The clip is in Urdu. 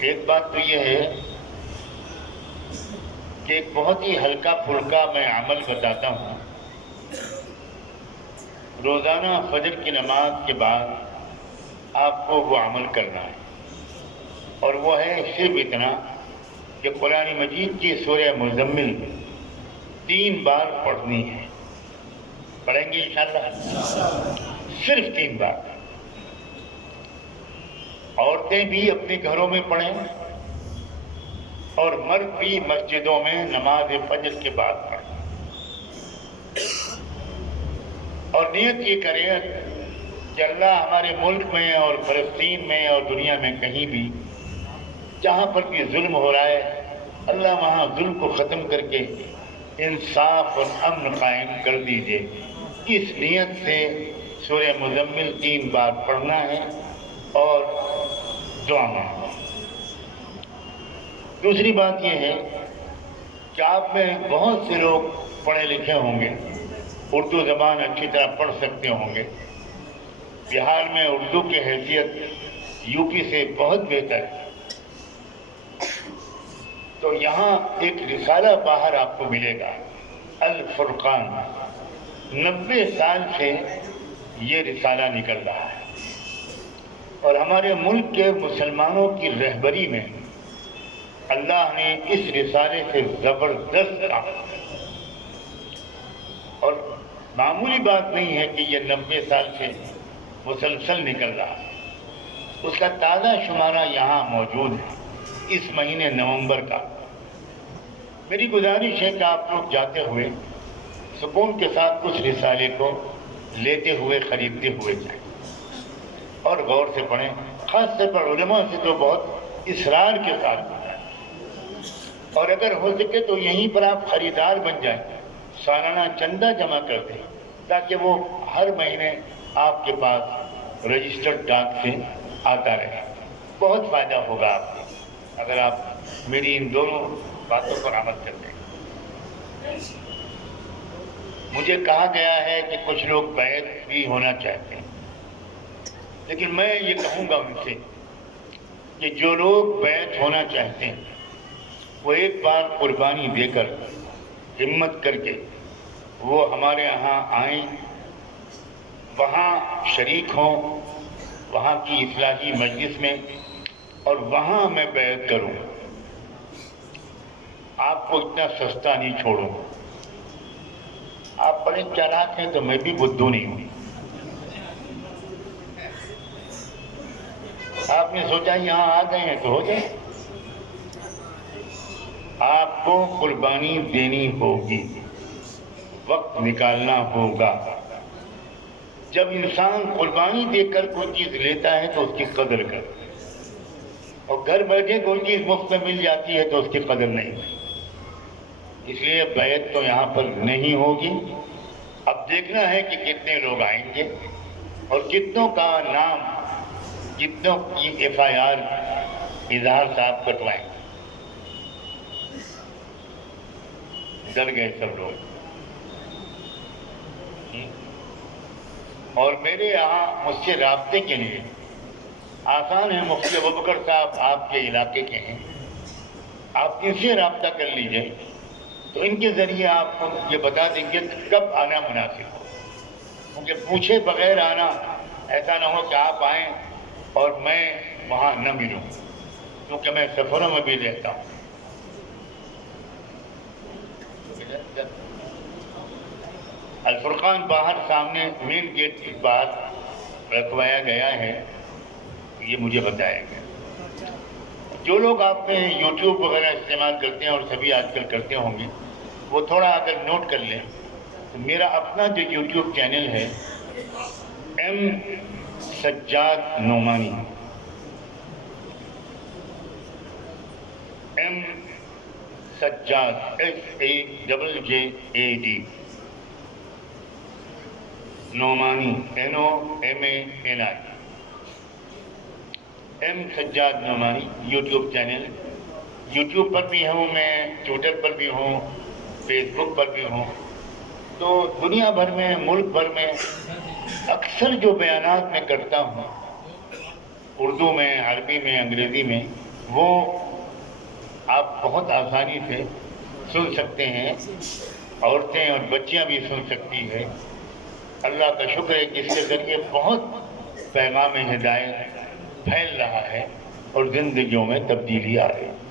ایک بات تو یہ ہے کہ ایک بہت ہی ہلکا پھلکا میں عمل بتاتا ہوں. روزانہ فجر کی نماز کے بعد آپ کو وہ عمل کرنا ہے، اور وہ ہے صرف اتنا کہ قرآن مجید کی سورہ مزمل 3 بار پڑھنی ہے. پڑھیں گے انشاءاللہ؟ صرف 3 بار. عورتیں بھی اپنے گھروں میں پڑھیں اور مرد بھی مسجدوں میں نماز فجر کے بعد پڑھیں، اور نیت یہ کریں کہ اللہ ہمارے ملک میں اور فلسطین میں اور دنیا میں کہیں بھی جہاں پر بھی ظلم ہو رہا ہے، اللہ وہاں ظلم کو ختم کر کے انصاف اور امن قائم کر دیجئے. اس نیت سے سورہ مزمل 3 بار پڑھنا ہے اور دعا مانگنا. دوسری بات یہ ہے کہ آپ میں بہت سے لوگ پڑھے لکھے ہوں گے، اردو زبان اچھی طرح پڑھ سکتے ہوں گے. بہار میں اردو کی حیثیت یو پی سے بہت بہتر ہے. تو یہاں ایک رسالہ باہر آپ کو ملے گا، الفرقان. 90 سال سے یہ رسالہ نکل رہا ہے، اور ہمارے ملک کے مسلمانوں کی رہبری میں اللہ نے اس رسالے سے زبردست کام کیا. اور معمولی بات نہیں ہے کہ یہ 90 سال سے مسلسل نکل رہا ہے. اس کا تازہ شمارہ یہاں موجود ہے اس مہینے نومبر کا. میری گزارش ہے کہ آپ لوگ جاتے ہوئے سکون کے ساتھ اس رسالے کو لیتے ہوئے خریدتے ہوئے جائیں اور غور سے پڑھیں. خاص طور پر علماء سے تو بہت اصرار کے ساتھ پڑھیں، اور اگر ہو سکے تو یہیں پر آپ خریدار بن جائیں، سالانہ چندہ جمع کر دیں تاکہ وہ ہر مہینے آپ کے پاس رجسٹرڈ ڈاک سے آتا رہے. بہت فائدہ ہوگا آپ کو اگر آپ میری ان دونوں باتوں پر عمل کرتے ہیں. مجھے کہا گیا ہے کہ کچھ لوگ بیعت بھی ہونا چاہتے ہیں، لیکن میں یہ کہوں گا ان سے کہ جو لوگ بیعت ہونا چاہتے ہیں وہ ایک بار قربانی دے کر، ہمت کر کے وہ ہمارے یہاں آئیں، وہاں شریک ہوں، وہاں کی اصلاحی مجلس میں، اور وہاں میں بیعت کروں. آپ کو اتنا سستا نہیں چھوڑوں. آپ بڑے چالاک ہیں تو میں بھی بدھو نہیں ہوں. آپ نے سوچا یہاں آ گئے ہیں تو ہو جائے. آپ کو قربانی دینی ہوگی، وقت نکالنا ہوگا. جب انسان قربانی دے کر کوئی چیز لیتا ہے تو اس کی قدر کر، اور گھر بیٹھے کوئی چیز مفت میں مل جاتی ہے تو اس کی قدر نہیں. اس لیے بیعت تو یہاں پر نہیں ہوگی. اب دیکھنا ہے کہ کتنے لوگ آئیں گے اور کتنوں کا نام، کتنوں کی FIR اظہار صاحب کٹوائیں. ڈر گئے سب لوگ. اور میرے یہاں مجھ سے رابطے کے لیے آسان ہے. مفتی ابوبکر صاحب آپ کے علاقے کے ہیں، آپ ان سے رابطہ کر لیجئے تو ان کے ذریعے آپ کو یہ بتا دیں گے کب آنا مناسب ہو. کیونکہ پوچھے بغیر آنا، ایسا نہ ہو کہ آپ آئیں اور میں وہاں نہ ملوں، کیونکہ میں سفروں میں بھی رہتا ہوں. الفرقان باہر سامنے مین گیٹ کے باہر رکھوایا گیا ہے، یہ مجھے بتایا گیا. جو لوگ آپ میں یوٹیوب وغیرہ استعمال کرتے ہیں اور سبھی آج کل کرتے ہوں گے، وہ تھوڑا اگر نوٹ کر لیں تو میرا اپنا جو یوٹیوب چینل ہے M Sajjad Nomani, M Sajjad SAJJAD Nomani NOMANI، M Sajjad Nomani YouTube channel. YouTube پر بھی ہوں میں، ٹویٹر پر بھی ہوں، فیس بک پر بھی ہوں. تو دنیا بھر میں، ملک بھر میں اکثر جو بیانات میں کرتا ہوں اردو میں، عربی میں، انگریزی میں، وہ آپ بہت آسانی سے سن سکتے ہیں، عورتیں اور بچیاں بھی سن سکتی ہے۔ اللہ کا شکر ہے کہ اس کے ذریعے بہت پیغام ہدایت پھیل رہا ہے اور زندگیوں میں تبدیلی آ رہی ہے۔